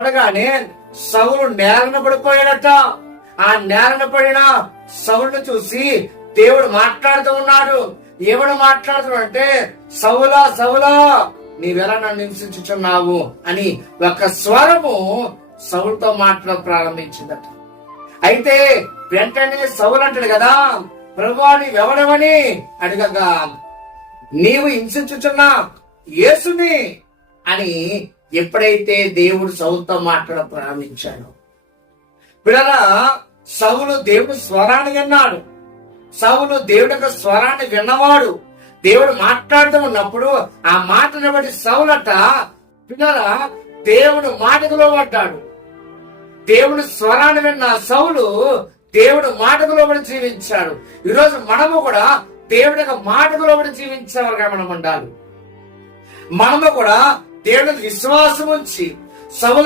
అనగానే సౌలు నేలన పడిపోయాడట. ఆ నేలన పడిన సౌలును చూసి దేవుడు మాట్లాడుతూ ఉన్నాడు. ఏమని మాట్లాడుతున్నాడు అంటే సౌలా సౌలా నీవెలా నన్ను హింసించుచున్నావు? అని ఒక స్వరము సౌలుతో మాట్లాడ ప్రారంభించిందట. అయితే వెంటనే సౌలు అంటాడు కదా ప్రభా నీవెవడమని అడగగా నీవు హింసించుచున్నా యేసుని అని ఎప్పుడైతే దేవుడు సౌలుతో మాట్లాడ ప్రారంభించాడు. పిల్లరా సౌలు దేవుడు స్వరాన్ని విన్నాడు. సౌలు దేవుడి యొక్క స్వరాన్ని విన్నవాడు. దేవుడు మాట్లాడుతూ ఉన్నప్పుడు ఆ మాటను బట్టి సౌలట పిల్లరా దేవుడు మాటకులో పడ్డాడు. దేవుడు స్వరాన్ని విన్న సౌలు దేవుడు మాటకు లోబడి జీవించాడు. ఈరోజు మనము కూడా దేవుడి యొక్క మాటకు లోబడి జీవించేవారుగా మనం ఉండాలి. మనము కూడా దేవుని విశ్వాసం ఉంచి సవలు